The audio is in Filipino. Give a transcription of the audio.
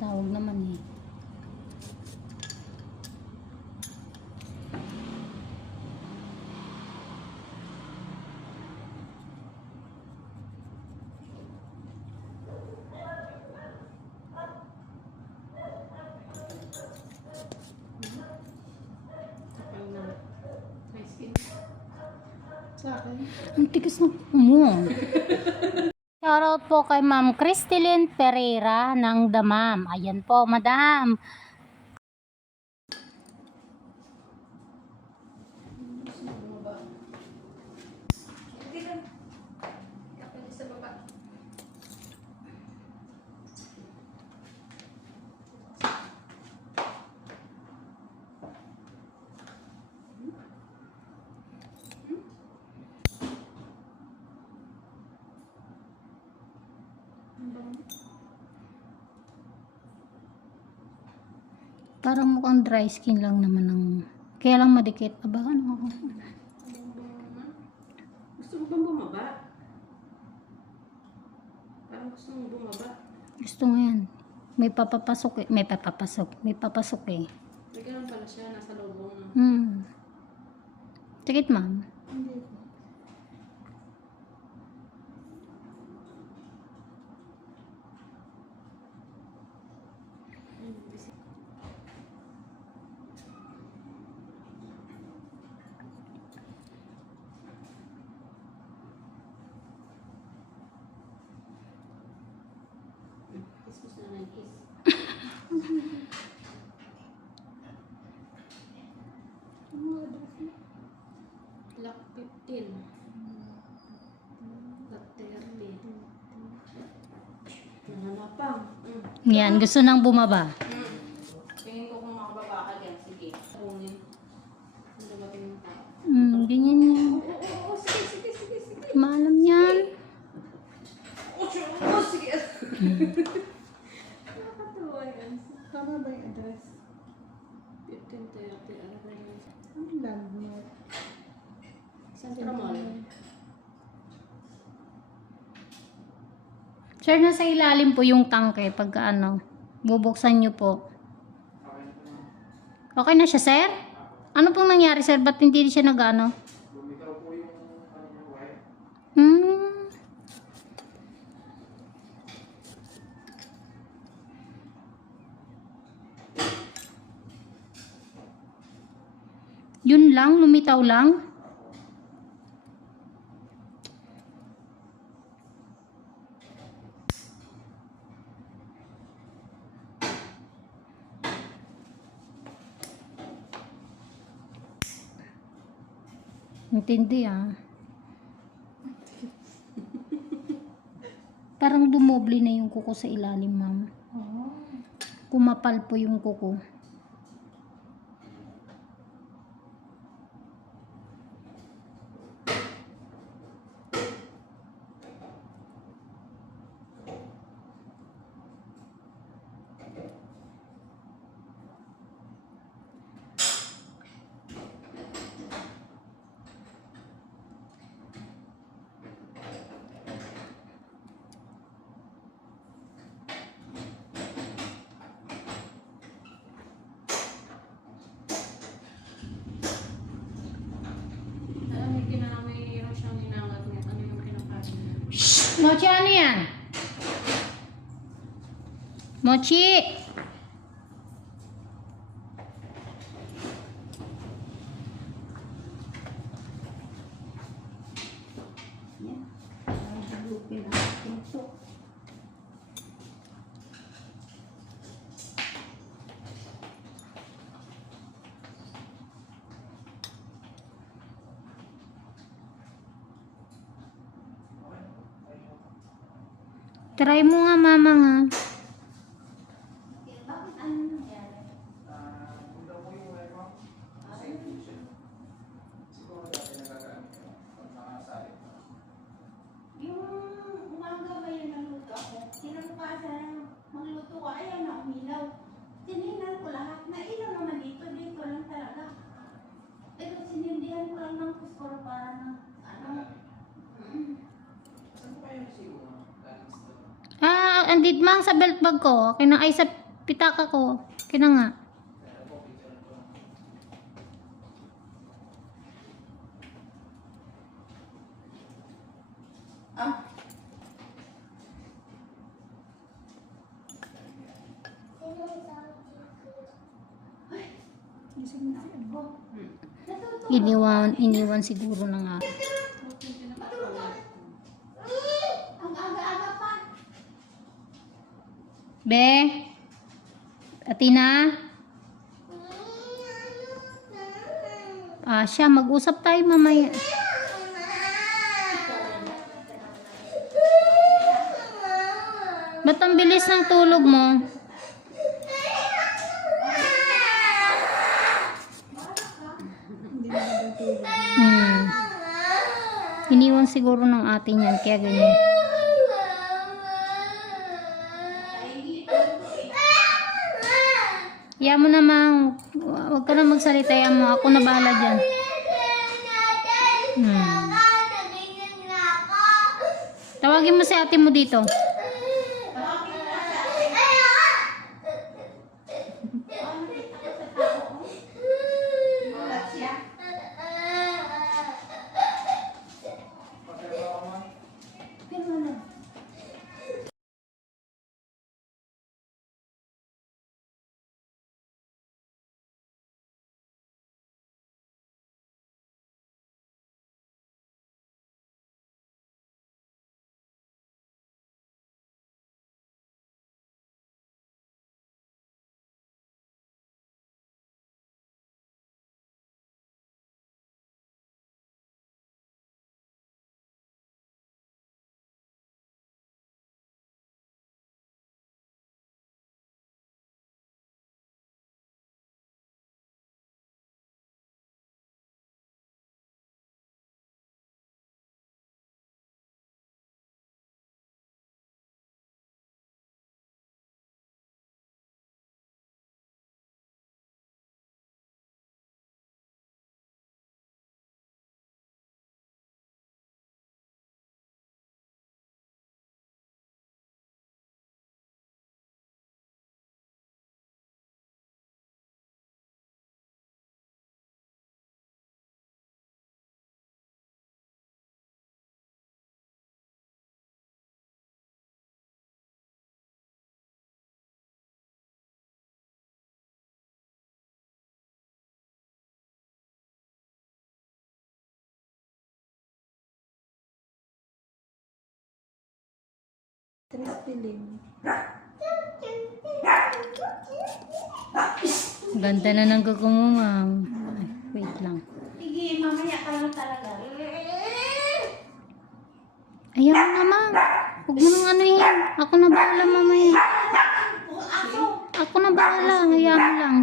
Tawag naman eh. Sa akin. Ang tigas ng mo. Shoutout po kay Ma'am Cristilyn Pereira ng Damam. Ayan po, Madam. Parang mukhang dry skin lang naman ng... Kaya lang madikit. Aba, ano ako? Gusto mo bang bumaba? Parang gusto mo bumaba. Gusto nga yan. May papapasok eh. May papapasok. May papasok eh. May ganun pala siya, nasa loob mo. Tikit, ma'am. Hindi. Kiss mo na kiss. Lock 15. Lock 30. Nananapang. Yan, gusto nang bumaba. Tingin ko kung makababa ka dyan. Sige. Kunin. Kung dumating yung tao. Ganyan yan. Oo, sige. Maalam yan. Oo, sige. Nakakatawa yan. Tama ba yung address? 1530. Ano ba yun? Ang landmark. Central Mall. Sir, nasa ilalim po yung tangke pagka ano, bubuksan nyo po. Okay na siya, sir? Ano pong nangyari, sir? Ba't hindi siya nag-ano? Bumitaw po yung wire. Yun lang? Lumitaw lang? Intindi ah. Parang dumoble na yung kuko sa ilalim, ma'am. Kumapal po yung kuko. Alam mo, mayroon siyang hinangat niya. Ano yung kinakain niya? Mochi, ano yan? Mochi! Try mo nga, mama nga. Punta po yung wire mo. Sa infusion. Siguro dati nagagamit ko. Pag nakasali. Yung umaga ba yun naluto ako? Kinabukasan magluto ko, ayan na umilaw. Tinignan ko lahat, nailaw naman dito lang talaga. Pero sinindihan ko lang ng kuskor para na, Saan po kayo nasiyo? Galing sa Andit mang sa belt bag ko. Ay sa Pitaka ko. Kina nga. Ah. Iniwan siguro ng Ang aga-aga pa. Be? Atina? Siya, mag-usap tayo mamaya. Ba't ang bilis ng tulog mo? Iniwan siguro ng atin yan, kaya ganyan. Iya mo naman, huwag ka na magsalita, iya mo. Ako na bahala dyan. Tawagin mo si ate mo dito. Gulat siya. Pero ano? Ganda na ng kuko mo, ma'am. Ay, wait lang. Sige, mamaya ka lang talaga. Ayaw mo na, ma'am. Huwag mo nang anuhin. Ako na bahala mamaya. Ako. Ako na bahala. Hayaan mo lang.